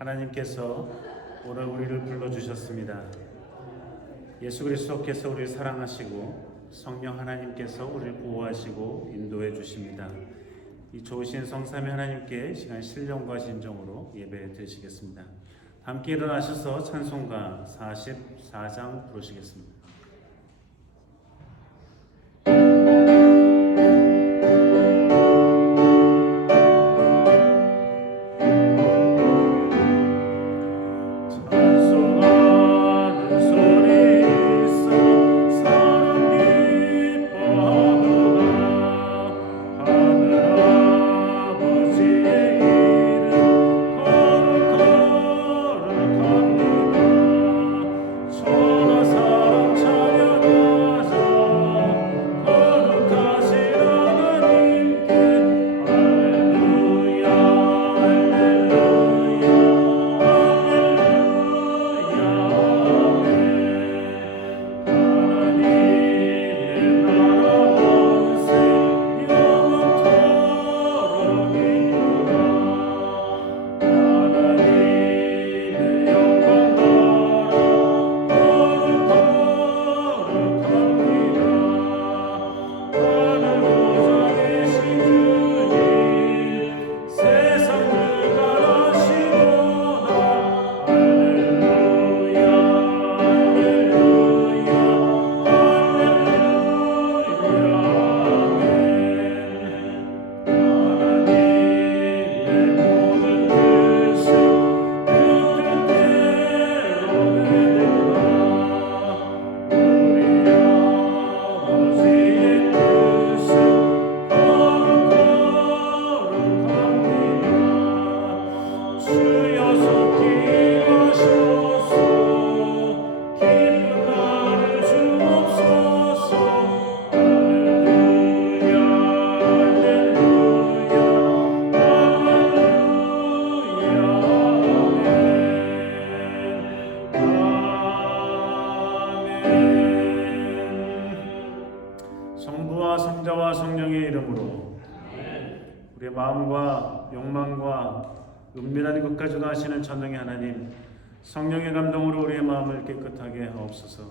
하나님께서 오늘 우리를 불러주셨습니다. 예수 그리스도께서 우리를 사랑하시고 성령 하나님께서 우리를 보호하시고 인도해 주십니다. 이 좋으신 성삼위 하나님께 시간 신령과 진정으로 예배 드리시겠습니다. 함께 일어나셔서 찬송가 44장 부르시겠습니다. 성부와 성자와 성령의 이름으로 우리의 마음과 욕망과 은밀한 것까지도 아시는 전능의 하나님, 성령의 감동으로 우리의 마음을 깨끗하게 하옵소서.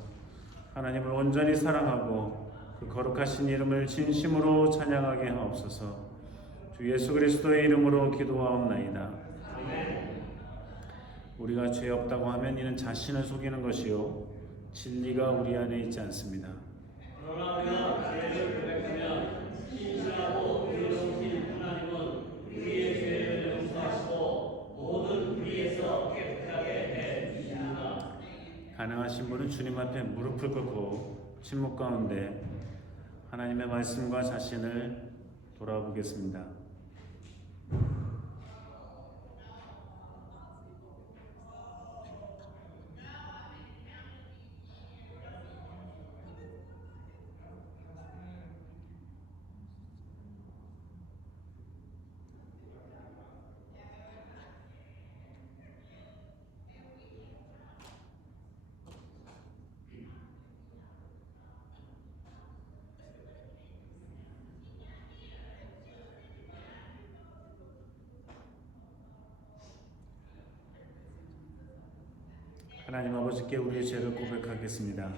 하나님을 온전히 사랑하고 그 거룩하신 이름을 진심으로 찬양하게 하옵소서. 주 예수 그리스도의 이름으로 기도하옵나이다. 우리가 죄 없다고 하면 이는 자신을 속이는 것이요 진리가 우리 안에 있지 않습니다. 그러나 우리가 죄를 고백하면 신실하고 의로우신 하나님은 우리의 죄를 용서하시고 모든 불의에서 깨끗하게 해 주십니다. 가능하신 분은 주님 앞에 무릎을 꿇고 침묵 가운데 하나님의 말씀과 자신을 돌아보겠습니다. 하나님 아버지께 우리의 죄를 고백하겠습니다.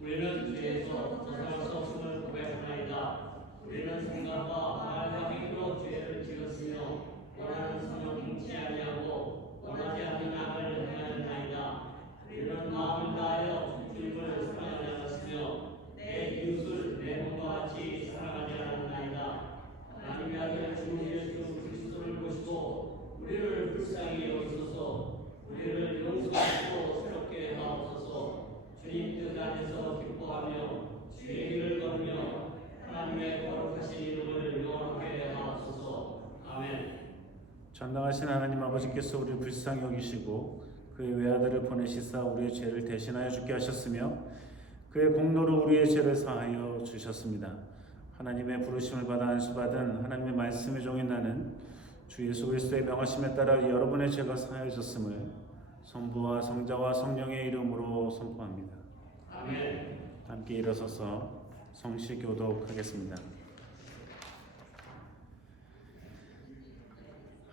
우리는 죄에서 벗어날 수 없음을 고백하나이다. 우리는 생각과 말과 행위로 죄를 지었으며 원하는 선을 행치 아니하고 원하지 않는 악을 행하였나이다. 우리는 마음을 다하여 주님을 사랑하지 않았으며 내 이웃을 내 몸과 같이 사랑하지 않았나이다. 하나님의 아들 주 예수 그리스도를 보시고 우리를 불쌍히 여기소서. 우리를 용서하시고 새롭게 하옵소서. 주님 뜻 안에서 기뻐하며 주의 길을 걸으며 하나님의 거룩하신 이름을 영원하게 하옵소서. 아멘. 전능하신 하나님 아버지께서 우리를 불쌍히 여기시고 그의 외아들을 보내시사 우리의 죄를 대신하여 죽게 하셨으며 그의 공로로 우리의 죄를 사하여 주셨습니다. 하나님의 부르심을 받아 안수받은 하나님의 말씀의 종인 나는 주 예수 그리스도의 명하심에 따라 여러분의 죄가 사하여졌음을 성부와 성자와 성령의 이름으로 선포합니다. 아멘. 함께 일어서서 성시 교독하겠습니다.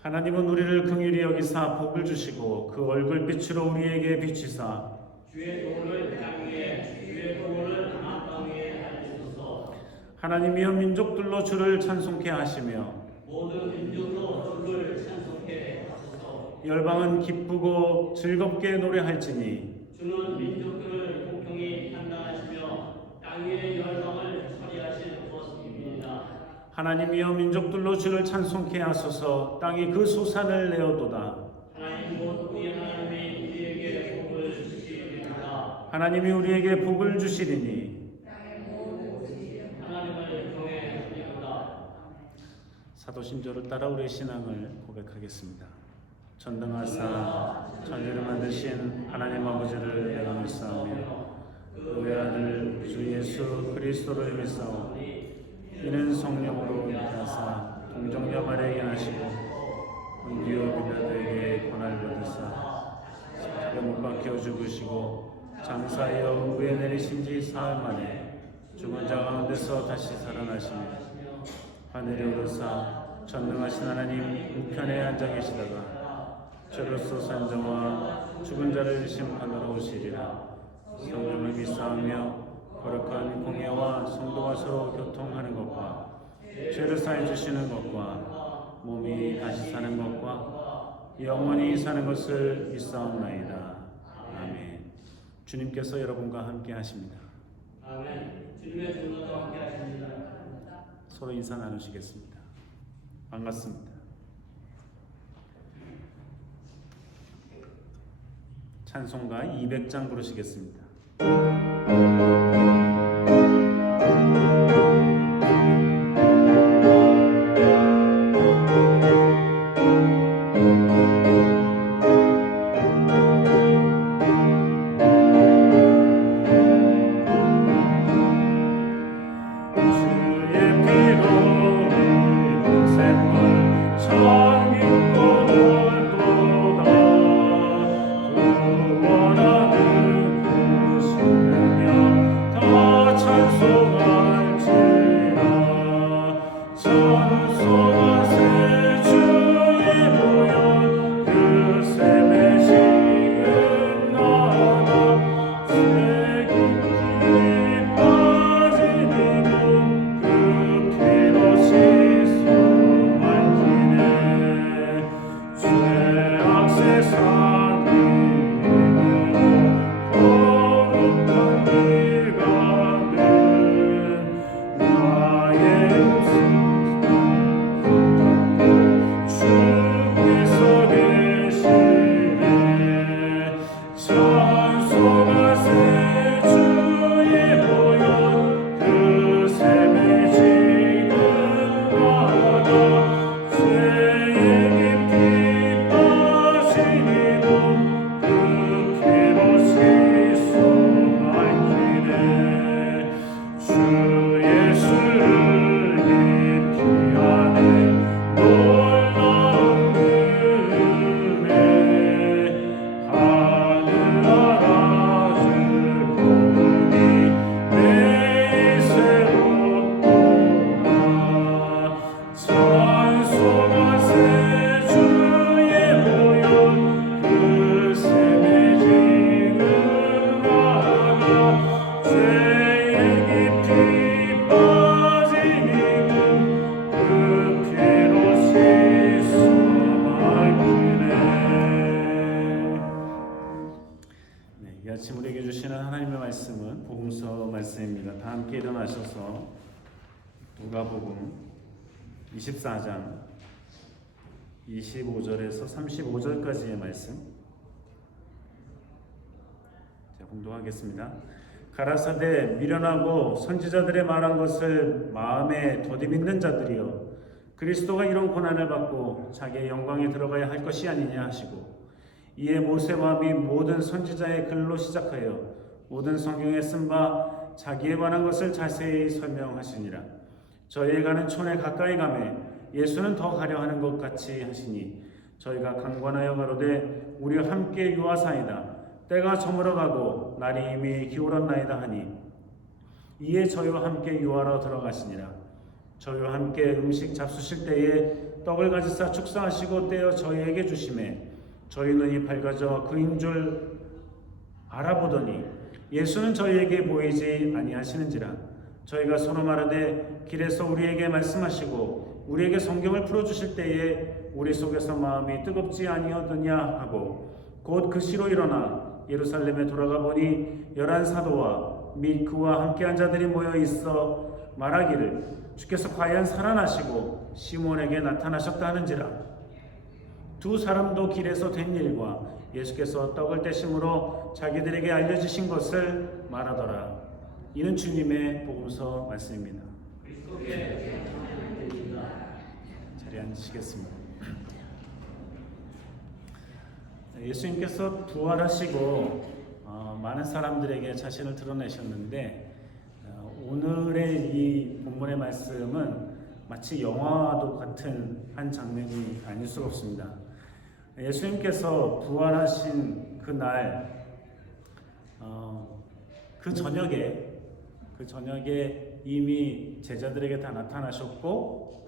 하나님은 우리를 긍휼히 여기사 복을 주시고 그 얼굴빛으로 우리에게 비치사 주의 도를 땅 위에 주의 도를 하나 땅 위에 알리소서. 하나님이여 민족들로 주를 찬송케 하시며 모든 민족도 주를 찬송케 하소서. 열방은 기쁘고 즐겁게 노래할지니 주는 민족들을 공평히 판단하시며 땅 위의 열방을 처리하실 것입니다. 하나님이여 민족들로 주를 찬송케 하소서. 땅이 그 소산을 내어도다. 하나님 곧 우리 하나님이 우리에게 복을 주시리이다. 하나님이 우리에게 복을 주시리니 하나님을 경외하리이다. 사도신조를 따라 우리의 신앙을 고백하겠습니다. 전능하사 천지를 만드신 하나님 아버지를 내가 믿사오며 그 외아들 주 예수 그리스도를 믿사오니 이는 성령으로 잉태하사 동정녀 마리아에게 나시고 본디오 빌라도에게 고난을 받으사 십자가 못 박혀 죽으시고 장사하여 음부에 내리신 지 사흘 만에 죽은 자 가운데서 다시 살아나시며 하늘에 오르사 전능하신 하나님 우편에 앉아 계시다가 저로서 산 자와 죽은 자를 심판하러 오시리라. 성령을 믿사오며 거룩한 공예와 성도가 서로 교통하는 것과 죄를 사해 주시는 것과 몸이 다시 사는 것과 영원히 사는 것을 믿사옵나이다. 아멘. 주님께서 여러분과 함께 하십니다. 아멘. 주님의 종로도 함께 하십니다. 서로 인사 나누시겠습니다. 반갑습니다. 찬송가 200장 부르시겠습니다. 이 아침 우리에게 주시는 하나님의 말씀은 복음서 말씀입니다. 다 함께 일어나셔서 누가복음 24장 25절에서 35절까지의 말씀 공독하겠습니다. 가라사대 미련하고 선지자들의 말한 것을 마음에 더디밌는 자들이여 그리스도가 이런 고난을 받고 자기의 영광에 들어가야 할 것이 아니냐 하시고 이에 모세와 및 모든 선지자의 글로 시작하여 모든 성경에 쓴 바 자기에 관한 것을 자세히 설명하시니라. 저희에 가는 촌에 가까이 가매 예수는 더 가려 하는 것 같이 하시니 저희가 강권하여 가로되 우리와 함께 유하사이다. 때가 저물어가고 날이 이미 기울었나이다 하니 이에 저희와 함께 유하러 들어가시니라. 저희와 함께 음식 잡수실 때에 떡을 가지사 축사하시고 떼어 저희에게 주시매 저희 눈이 밝아져 그인 줄 알아보더니 예수는 저희에게 보이지 아니하시는지라. 저희가 서로 말하되 길에서 우리에게 말씀하시고 우리에게 성경을 풀어주실 때에 우리 속에서 마음이 뜨겁지 아니하더냐 하고 곧 그 시로 일어나 예루살렘에 돌아가 보니 11사도와 및 그와 함께한 자들이 모여 있어 말하기를 주께서 과연 살아나시고 시몬에게 나타나셨다 하는지라. 두 사람도 길에서 된 일과 예수께서 떡을 떼심으로 자기들에게 알려주신 것을 말하더라. 이는 주님의 복음서 말씀입니다. 자리에 앉으시겠습니다. 예수님께서 부활하시고 많은 사람들에게 자신을 드러내셨는데 오늘의 이 본문의 말씀은 마치 영화도 같은 한 장면이 아닐 수가 없습니다. 예수님께서 부활하신 그날 그 저녁에 이미 제자들에게 다 나타나셨고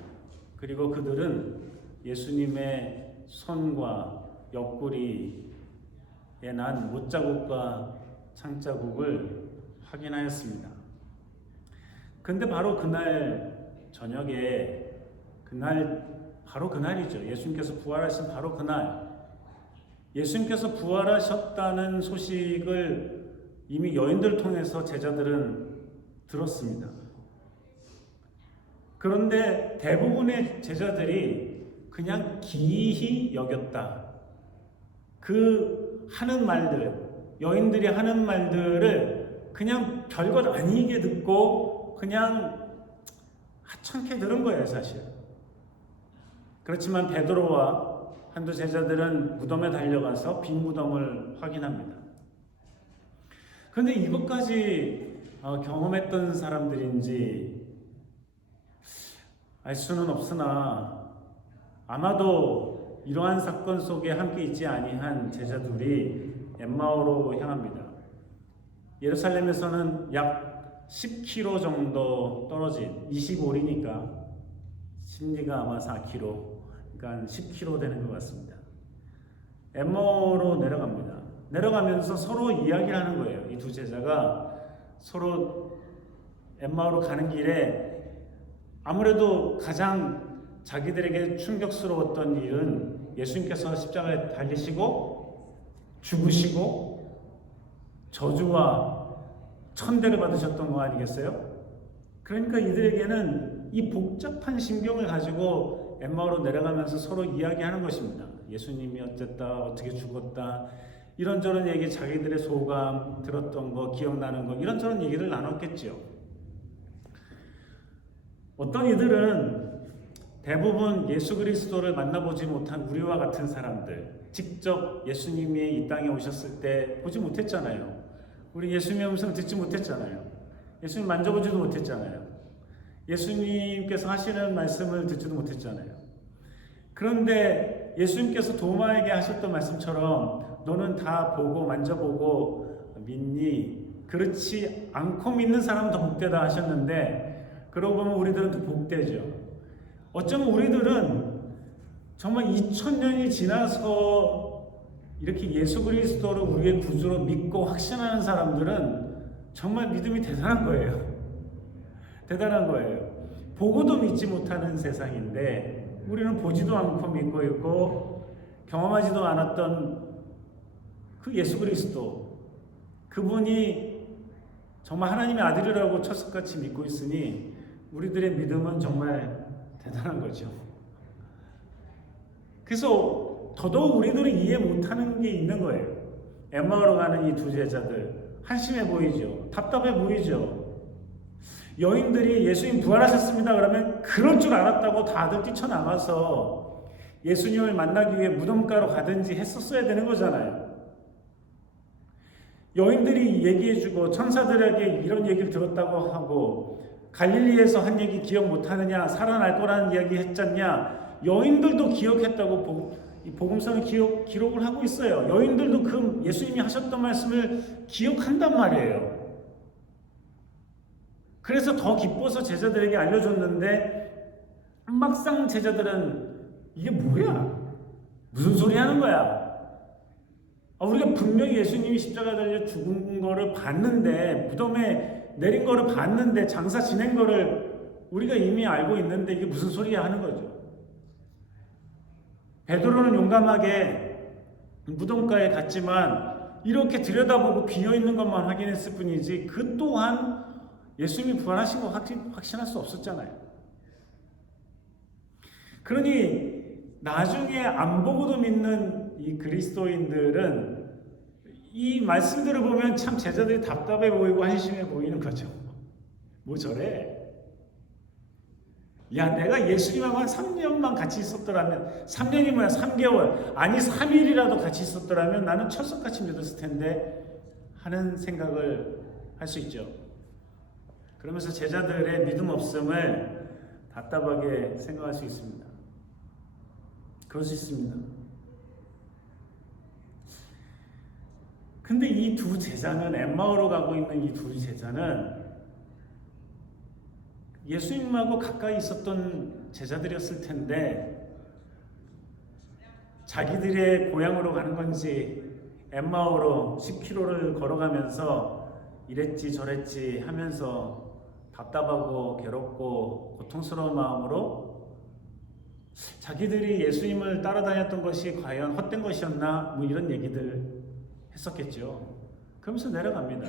그리고 그들은 예수님의 손과 옆구리에 난 못자국과 창자국을 확인하였습니다. 근데 바로 그날 저녁에 바로 그날이죠. 예수님께서 부활하신 바로 그날 예수님께서 부활하셨다는 소식을 이미 여인들을 통해서 제자들은 들었습니다. 그런데 대부분의 제자들이 그냥 기이히 여겼다. 그 하는 말들, 여인들이 하는 말들을 그냥 별것 아니게 듣고 그냥 하찮게 들은 거예요, 사실. 그렇지만 베드로와 한두 제자들은 무덤에 달려가서 빈 무덤을 확인합니다. 그런데 이것까지 경험했던 사람들인지 알 수는 없으나 아마도 이러한 사건 속에 함께 있지 아니한 제자들이 엠마오로 향합니다. 예루살렘에서는 약 10km 정도 떨어진 25리니까 심리가 아마 4km, 그러니까 10km 되는 것 같습니다. 엠마오로 내려갑니다. 내려가면서 서로 이야기를 하는 거예요. 이 두 제자가 서로 엠마오로 가는 길에 아무래도 가장 자기들에게 충격스러웠던 일은 예수님께서 십자가에 달리시고 죽으시고 저주와 천대를 받으셨던 거 아니겠어요? 그러니까 이들에게는 이 복잡한 심경을 가지고 엠마오로 내려가면서 서로 이야기하는 것입니다. 예수님이 어쨌다, 어떻게 죽었다, 이런저런 얘기, 자기들의 소감, 들었던 거, 기억나는 거, 이런저런 얘기를 나눴겠죠. 어떤 이들은 대부분 예수 그리스도를 만나보지 못한 우리와 같은 사람들, 직접 예수님이 이 땅에 오셨을 때 보지 못했잖아요. 우리 예수님의 음성 듣지 못했잖아요. 예수님 만져보지도 못했잖아요. 예수님께서 하시는 말씀을 듣지도 못했잖아요. 그런데 예수님께서 도마에게 하셨던 말씀처럼 너는 다 보고 만져보고 믿니? 그렇지 않고 믿는 사람은 더 복되다 하셨는데 그러고 보면 우리들은 더 복되죠. 어쩌면 우리들은 정말 2000년이 지나서 이렇게 예수 그리스도를 우리의 구주로 믿고 확신하는 사람들은 정말 믿음이 대단한 거예요. 대단한 거예요. 보고도 믿지 못하는 세상인데 우리는 보지도 않고 믿고 있고 경험하지도 않았던 그 예수 그리스도, 그분이 정말 하나님의 아들이라고 철석같이 믿고 있으니 우리들의 믿음은 정말 대단한 거죠. 그래서 더더욱 우리들은 이해 못하는 게 있는 거예요. 엠마오로 가는 이 두 제자들 한심해 보이죠. 답답해 보이죠. 여인들이 예수님 부활하셨습니다 그러면 그럴 줄 알았다고 다들 뛰쳐나가서 예수님을 만나기 위해 무덤가로 가든지 했었어야 되는 거잖아요. 여인들이 얘기해주고 천사들에게 이런 얘기를 들었다고 하고 갈릴리에서 한 얘기 기억 못하느냐, 살아날 거라는 이야기 했잖냐, 여인들도 기억했다고 복음서는 기록을 하고 있어요. 여인들도 그 예수님이 하셨던 말씀을 기억한단 말이에요. 그래서 더 기뻐서 제자들에게 알려줬는데 막상 제자들은 이게 뭐야? 무슨 소리 하는 거야? 우리가 분명히 예수님이 십자가 달려 죽은 거를 봤는데, 무덤에 내린 거를 봤는데, 장사 지낸 거를 우리가 이미 알고 있는데 이게 무슨 소리야 하는 거죠. 베드로는 용감하게 무덤가에 갔지만 이렇게 들여다보고 비어있는 것만 확인했을 뿐이지 그 또한 예수님이 부활하신 거 확신할 수 없었잖아요. 그러니 나중에 안 보고도 믿는 이 그리스도인들은 이 말씀들을 보면 참 제자들이 답답해 보이고 한심해 보이는 거죠. 뭐 저래? 야, 내가 예수님하고 한 3년만 같이 있었더라면, 3년이 뭐야, 3개월, 아니 3일이라도 같이 있었더라면 나는 철석같이 믿었을 텐데 하는 생각을 할 수 있죠. 그러면서 제자들의 믿음 없음을 답답하게 생각할 수 있습니다. 그럴 수 있습니다. 근데 이 두 제자는, 엠마오로 가고 있는 이 두 제자는 예수님하고 가까이 있었던 제자들이었을 텐데 자기들의 고향으로 가는 건지 엠마오로 10km를 걸어가면서 이랬지 저랬지 하면서 답답하고 괴롭고 고통스러운 마음으로 자기들이 예수님을 따라다녔던 것이 과연 헛된 것이었나 뭐 이런 얘기들 했었겠죠. 그러면서 내려갑니다.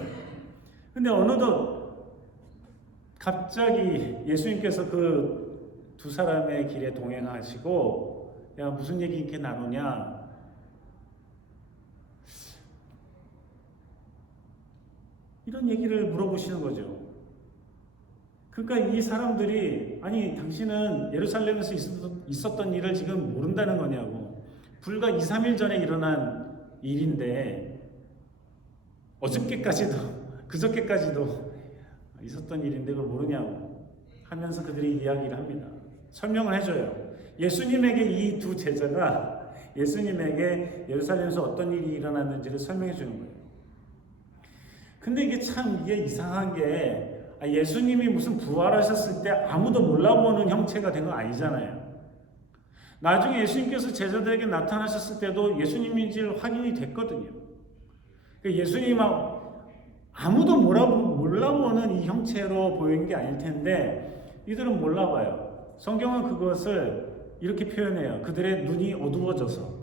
근데 어느덧 갑자기 예수님께서 그 두 사람의 길에 동행하시고 야 무슨 얘기 이렇게 나누냐, 이런 얘기를 물어보시는 거죠. 그러니까 이 사람들이 아니 당신은 예루살렘에서 있었던 일을 지금 모른다는 거냐고, 불과 2, 3일 전에 일어난 일인데 어저께까지도 그저께까지도 있었던 일인데 그걸 모르냐고 하면서 그들이 이야기를 합니다. 설명을 해줘요. 예수님에게 이 두 제자가 예수님에게 예루살렘에서 어떤 일이 일어났는지를 설명해 주는 거예요. 근데 이게 이상한 게 예수님이 무슨 부활하셨을 때 아무도 몰라보는 형체가 된 건 아니잖아요. 나중에 예수님께서 제자들에게 나타나셨을 때도 예수님인지를 확인이 됐거든요. 예수님 아무도 몰라보는 이 형체로 보이는 게 아닐 텐데 이들은 몰라봐요. 성경은 그것을 이렇게 표현해요. 그들의 눈이 어두워져서.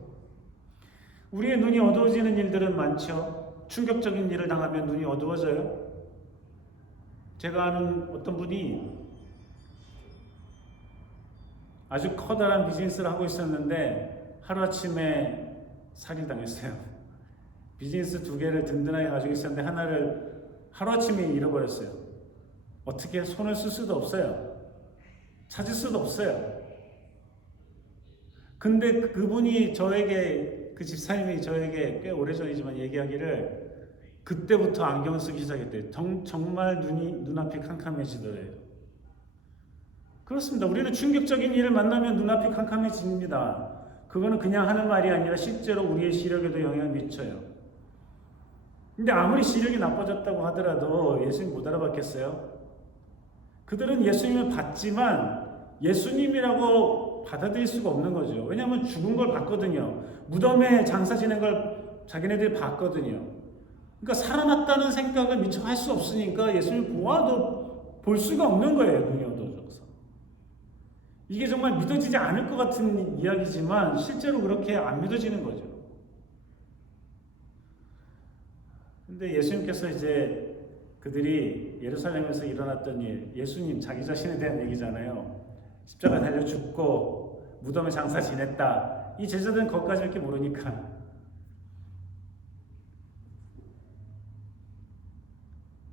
우리의 눈이 어두워지는 일들은 많죠. 충격적인 일을 당하면 눈이 어두워져요. 제가 아는 어떤 분이 아주 커다란 비즈니스를 하고 있었는데 하루아침에 살인당했어요. 비즈니스 2개를 든든하게 가지고 있었는데 하나를 하루아침에 잃어버렸어요. 어떻게 손을 쓸 수도 없어요. 찾을 수도 없어요. 근데 그분이 저에게, 그 집사님이 저에게 꽤 오래전이지만 얘기하기를 그때부터 안경을 쓰기 시작했대요. 정말 눈앞이 캄캄해지더래요. 그렇습니다. 우리는 충격적인 일을 만나면 눈앞이 캄캄해집니다. 그거는 그냥 하는 말이 아니라 실제로 우리의 시력에도 영향을 미쳐요. 근데 아무리 시력이 나빠졌다고 하더라도 예수님 못 알아봤겠어요? 그들은 예수님을 봤지만 예수님이라고 받아들일 수가 없는 거죠. 왜냐하면 죽은 걸 봤거든요. 무덤에 장사 지낸 걸 자기네들이 봤거든요. 그러니까 살아났다는 생각을 미처 할 수 없으니까 예수님을 보아도 볼 수가 없는 거예요. 눈이 어두워져서. 이게 정말 믿어지지 않을 것 같은 이야기지만 실제로 그렇게 안 믿어지는 거죠. 근데 예수님께서 이제 그들이 예루살렘에서 일어났던 일, 예수님 자기 자신에 대한 얘기잖아요. 십자가 달려 죽고 무덤에 장사 지냈다. 이 제자들은 거기까지밖에 모르니까.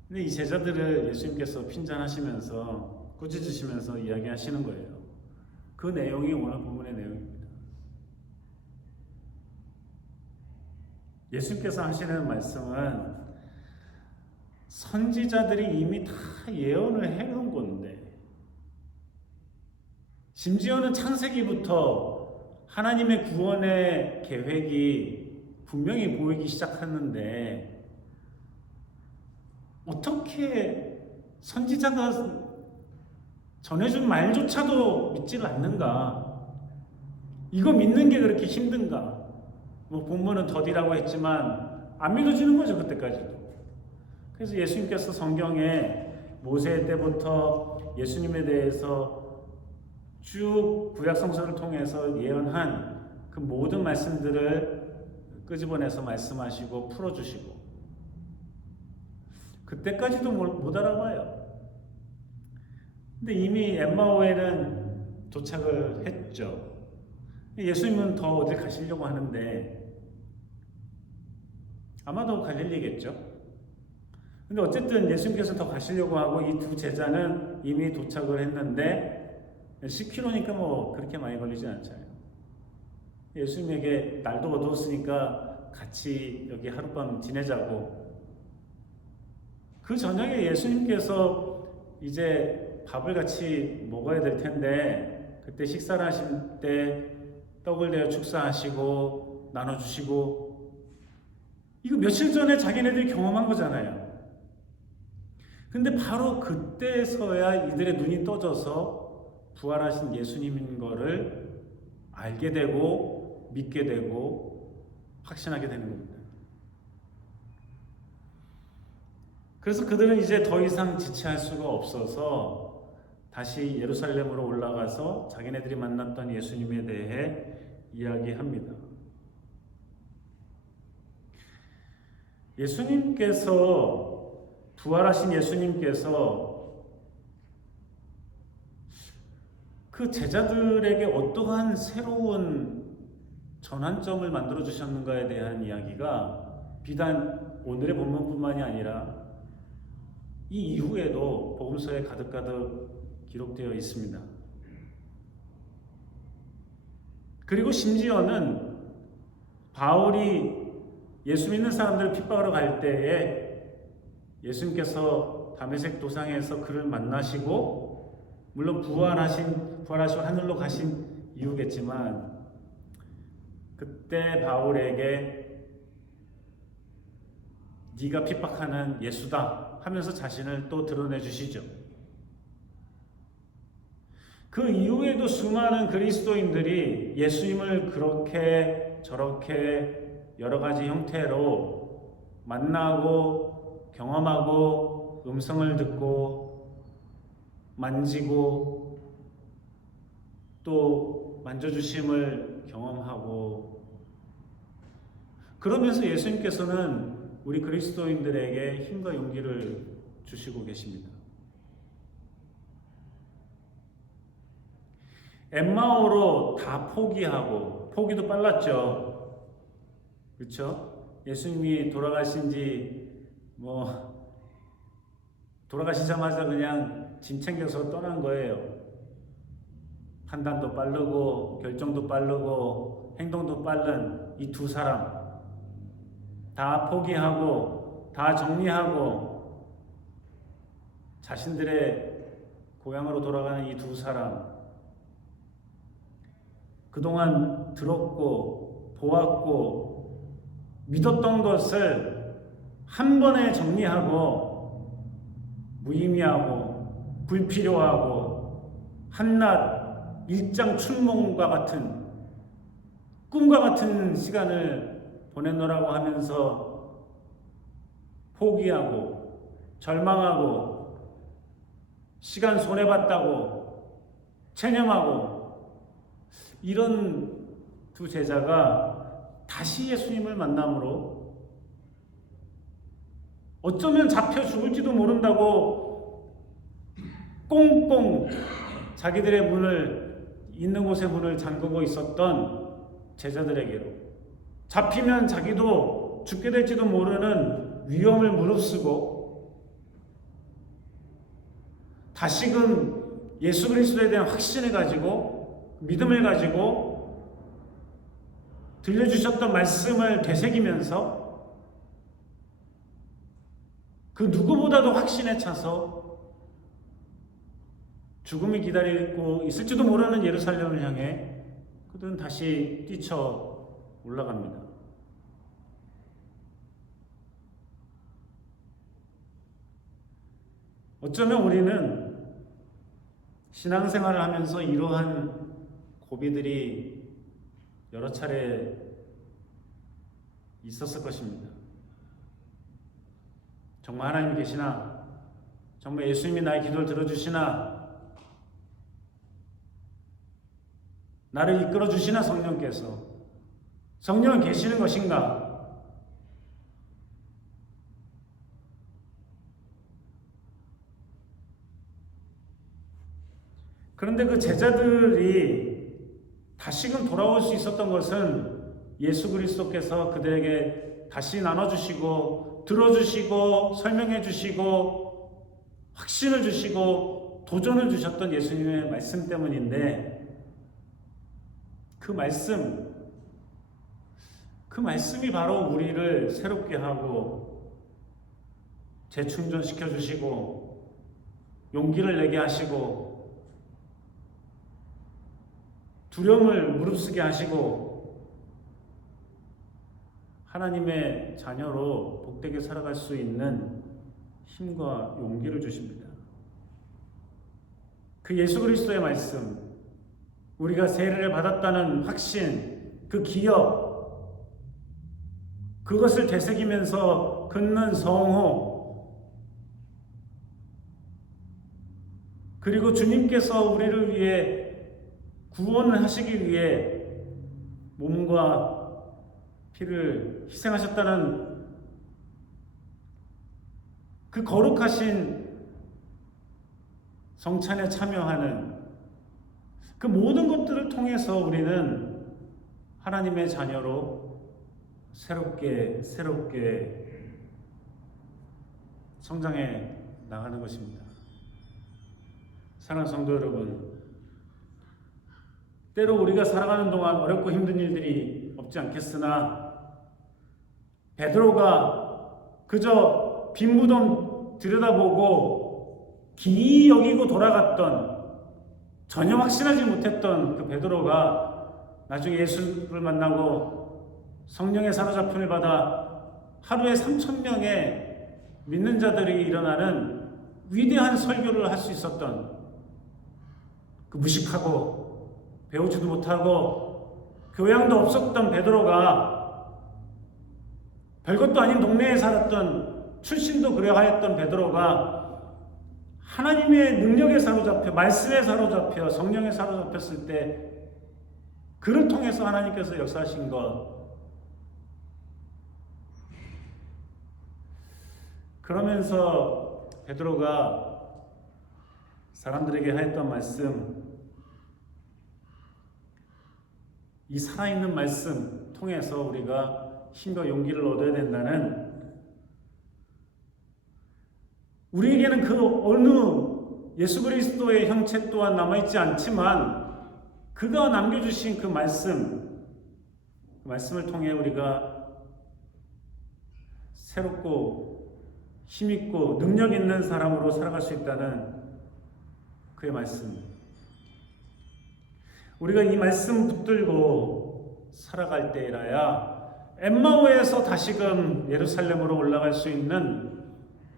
근데 이 제자들을 예수님께서 핀잔하시면서 꾸짖으시면서 이야기하시는 거예요. 그 내용이 오늘 본문의 내용입니다. 예수님께서 하시는 말씀은 선지자들이 이미 다 예언을 해놓은 건데, 심지어는 창세기부터 하나님의 구원의 계획이 분명히 보이기 시작했는데 어떻게 선지자가 전해준 말조차도 믿지를 않는가? 이거 믿는 게 그렇게 힘든가? 뭐 본문은 더디라고 했지만 안 믿어지는 거죠, 그때까지도. 그래서 예수님께서 성경에 모세 때부터 예수님에 대해서 쭉 구약 성서를 통해서 예언한 그 모든 말씀들을 끄집어내서 말씀하시고 풀어주시고, 그때까지도 못 알아봐요. 근데 이미 엠마오에는 도착을 했죠. 예수님은 더 어디 가시려고 하는데 아마도 갈릴리겠죠. 근데 어쨌든 예수님께서 더 가시려고 하고 이 두 제자는 이미 도착을 했는데 10km니까 뭐 그렇게 많이 걸리진 않잖아요. 예수님에게 날도 어두웠으니까 같이 여기 하룻밤 지내자고. 그 저녁에 예수님께서 이제 밥을 같이 먹어야 될 텐데 그때 식사를 하실 때 떡을 내어 축사하시고 나눠주시고, 이거 며칠 전에 자기네들이 경험한 거잖아요. 근데 바로 그때서야 이들의 눈이 떠져서 부활하신 예수님인 거를 알게 되고 믿게 되고 확신하게 되는 겁니다. 그래서 그들은 이제 더 이상 지체할 수가 없어서 다시 예루살렘으로 올라가서 자기네들이 만났던 예수님에 대해 이야기합니다. 부활하신 예수님께서 그 제자들에게 어떠한 새로운 전환점을 만들어 주셨는가에 대한 이야기가 비단 오늘의 본문뿐만이 아니라 이 이후에도 복음서에 가득가득 기록되어 있습니다. 그리고 심지어는 바울이 예수 믿는 사람들을 핍박하러 갈 때에 예수님께서 다메섹 도상에서 그를 만나시고, 물론 부활하시고 하늘로 가신 이유겠지만, 그때 바울에게 네가 핍박하는 예수다 하면서 자신을 또 드러내 주시죠. 그 이후에도 수많은 그리스도인들이 예수님을 그렇게 저렇게 여러 가지 형태로 만나고 경험하고 음성을 듣고 만지고 또 만져주심을 경험하고, 그러면서 예수님께서는 우리 그리스도인들에게 힘과 용기를 주시고 계십니다. 엠마오로 다 포기하고, 포기도 빨랐죠. 그렇죠? 예수님이 돌아가시자마자 그냥 짐 챙겨서 떠난 거예요. 판단도 빠르고 결정도 빠르고 행동도 빠른 이 두 사람, 다 포기하고 다 정리하고 자신들의 고향으로 돌아가는 이 두 사람, 그동안 들었고 보았고 믿었던 것을 한 번에 정리하고 무의미하고 불필요하고 한낱 일장춘몽과 같은 꿈과 같은 시간을 보내노라고 하면서 포기하고 절망하고 시간 손해봤다고 체념하고, 이런 두 제자가 다시 예수님을 만남으로 어쩌면 잡혀 죽을지도 모른다고 꽁꽁 자기들의 있는 곳의 문을 잠그고 있었던 제자들에게로, 잡히면 자기도 죽게 될지도 모르는 위험을 무릅쓰고 다시금 예수 그리스도에 대한 확신을 가지고 믿음을 가지고 들려주셨던 말씀을 되새기면서 그 누구보다도 확신에 차서 죽음이 기다리고 있을지도 모르는 예루살렘을 향해 그들은 다시 뛰쳐 올라갑니다. 어쩌면 우리는 신앙생활을 하면서 이러한 고비들이 여러 차례 있었을 것입니다. 정말 하나님이 계시나? 정말 예수님이 나의 기도를 들어주시나? 나를 이끌어 주시나? 성령께서 성령은 계시는 것인가? 그런데 그 제자들이 다시금 돌아올 수 있었던 것은 예수 그리스도께서 그들에게 다시 나눠주시고 들어주시고 설명해 주시고 확신을 주시고 도전을 주셨던 예수님의 말씀 때문인데, 그 말씀이 바로 우리를 새롭게 하고 재충전시켜 주시고 용기를 내게 하시고 두려움을 무릅쓰게 하시고 하나님의 자녀로 복되게 살아갈 수 있는 힘과 용기를 주십니다. 그 예수 그리스도의 말씀, 우리가 세례를 받았다는 확신, 그 기억, 그것을 되새기면서 긋는 성호, 그리고 주님께서 우리를 위해 구원을 하시기 위해 몸과 피를 희생하셨다는 그 거룩하신 성찬에 참여하는 그 모든 것들을 통해서 우리는 하나님의 자녀로 새롭게 성장해 나가는 것입니다. 사랑하는 성도 여러분, 때로 우리가 살아가는 동안 어렵고 힘든 일들이 없지 않겠으나 베드로가 그저 빈 무덤 들여다보고 기이 여기고 돌아갔던, 전혀 확신하지 못했던 그 베드로가 나중에 예수를 만나고 성령의 사로잡힘을 받아 하루에 3,000명의 믿는 자들이 일어나는 위대한 설교를 할 수 있었던, 그 무식하고 배우지도 못하고 교양도 없었던 베드로가, 별것도 아닌 동네에 살았던, 출신도 그러하였던 베드로가 하나님의 능력에 사로잡혀, 말씀에 사로잡혀, 성령에 사로잡혔을 때 그를 통해서 하나님께서 역사하신 것, 그러면서 베드로가 사람들에게 하였던 말씀, 이 살아있는 말씀 통해서 우리가 힘과 용기를 얻어야 된다는, 우리에게는 그 어느 예수 그리스도의 형체 또한 남아있지 않지만 그가 남겨주신 그 말씀을 통해 우리가 새롭고 힘있고 능력 있는 사람으로 살아갈 수 있다는 그의 말씀, 우리가 이 말씀 붙들고 살아갈 때라야 엠마오에서 다시금 예루살렘으로 올라갈 수 있는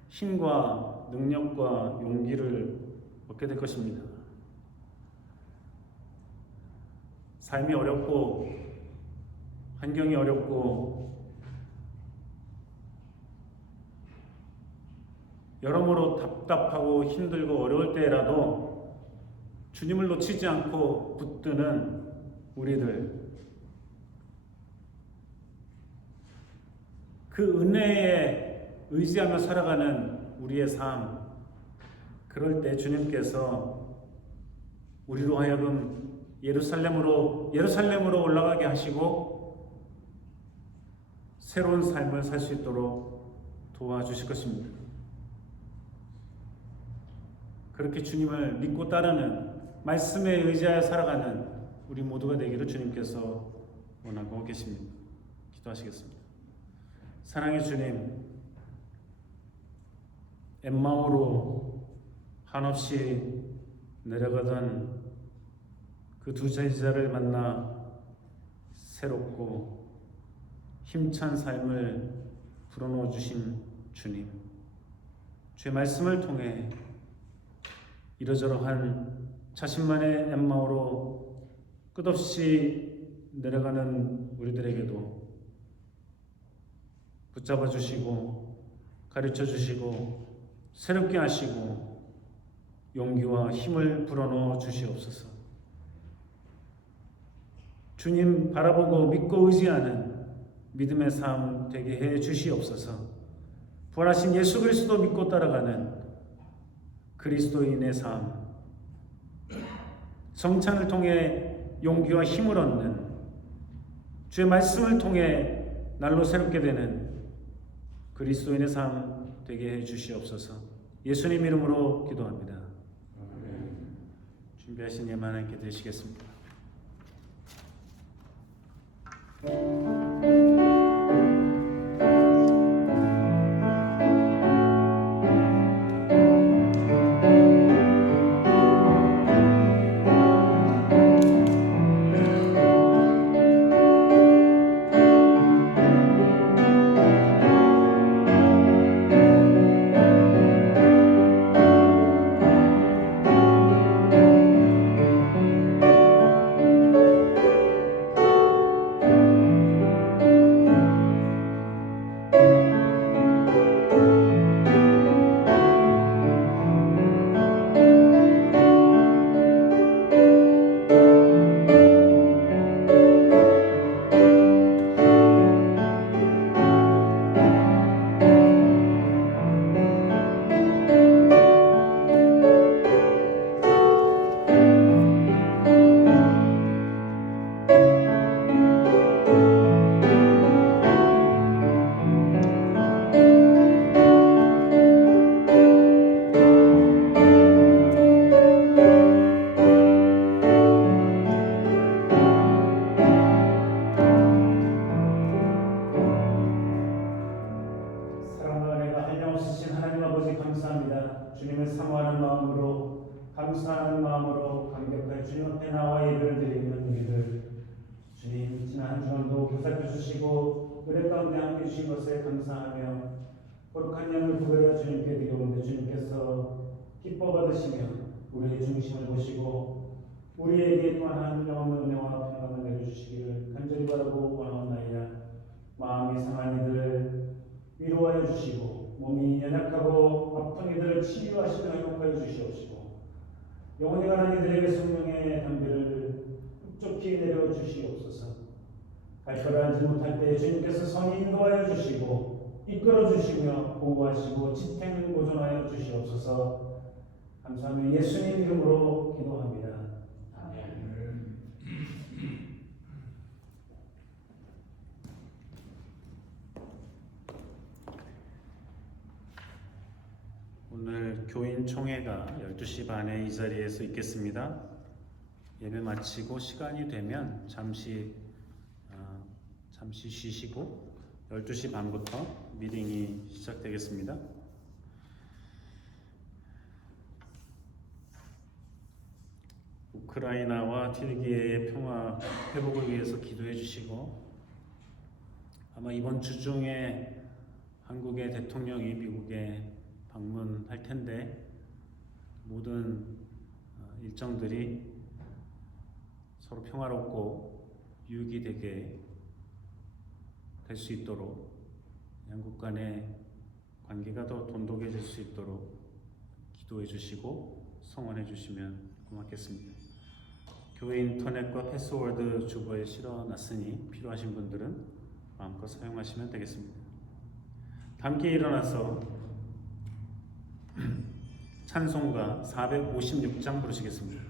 힘과 능력과 용기를 얻게 될 것입니다. 삶이 어렵고 환경이 어렵고 여러모로 답답하고 힘들고 어려울 때라도 주님을 놓치지 않고 붙드는 우리들, 그 은혜에 의지하며 살아가는 우리의 삶, 그럴 때 주님께서 우리로 하여금 예루살렘으로 올라가게 하시고 새로운 삶을 살 수 있도록 도와주실 것입니다. 그렇게 주님을 믿고 따르는, 말씀에 의지하여 살아가는 우리 모두가 되기를 주님께서 원하고 계십니다. 기도하시겠습니다. 사랑의 주님, 엠마오로 한없이 내려가던 그 두 제자를 만나 새롭고 힘찬 삶을 불어넣어 주신 주님, 주의 말씀을 통해 이러저러한 자신만의 엠마오로 끝없이 내려가는 우리들에게도 붙잡아 주시고 가르쳐 주시고 새롭게 하시고 용기와 힘을 불어넣어 주시옵소서. 주님 바라보고 믿고 의지하는 믿음의 삶 되게 해 주시옵소서. 부활하신 예수 그리스도 믿고 따라가는 그리스도인의 삶, 성찬을 통해 용기와 힘을 얻는, 주의 말씀을 통해 날로 새롭게 되는 그리스도인의 삶 되게 해 주시옵소서. 예수님 이름으로 기도합니다. 준비하신 예만 함께 되시겠습니다. 주님을 사모하는 마음으로, 감사하는 마음으로 감격하여 주님 앞에 나와 예배를 드리는 우리들, 주님 지난 한 주간도 보살펴 주시고 은혜 가운데 함께 주신 것에 감사하며 거룩한 양을 구별하여 주님께 드려오는데 주님께서 기뻐 받으시며 우리의 중심을 보시고 우리에게 또한 한없는 은혜와 평강을 내려주시기를 간절히 바라고 원하옵나이다. 마음이 상한 이들을 위로하여 주시고 몸이 연약하고 아픈 이들을 치유하시며 회복하여 주시옵시고 영원히 가는 이들에게 성령의 담비를 흡족히 내려 주시옵소서. 갈 길을 알지 못할 때 주님께서 선히 인도하여 주시고 이끌어 주시며 보호하시고 지탱 보존하여 주시옵소서. 감사하며 예수님 이름으로 기도합니다. 아멘. 오늘 교인 총회가 12시 반에 이 자리에서 있겠습니다. 예배 마치고 시간이 되면 잠시 쉬시고 12시 반부터 미팅이 시작되겠습니다. 우크라이나와 튀르키예의 평화 회복을 위해서 기도해 주시고 아마 이번 주 중에 한국의 대통령이 미국에 방문할 텐데 모든 일정들이 서로 평화롭고 유익이 되게 될 수 있도록 양국 간의 관계가 더 돈독해질 수 있도록 기도해 주시고 성원해 주시면 고맙겠습니다. 교회 인터넷과 패스워드 주보에 실어놨으니 필요하신 분들은 마음껏 사용하시면 되겠습니다. 함께 일어나서 찬송가 456장 부르시겠습니다.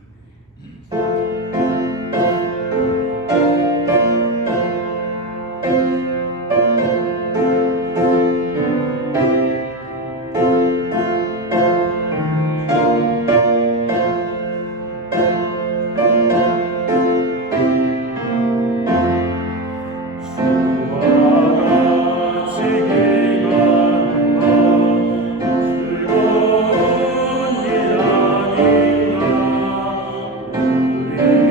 우리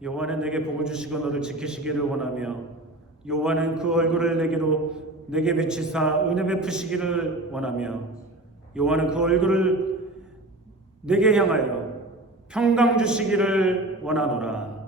여호와는 내게 복을 주시고 너를 지키시기를 원하며 여호와는 그 얼굴을 내게 비치사 은혜 베푸시기를 원하며 여호와는 그 얼굴을 내게 향하여 평강 주시기를 원하노라.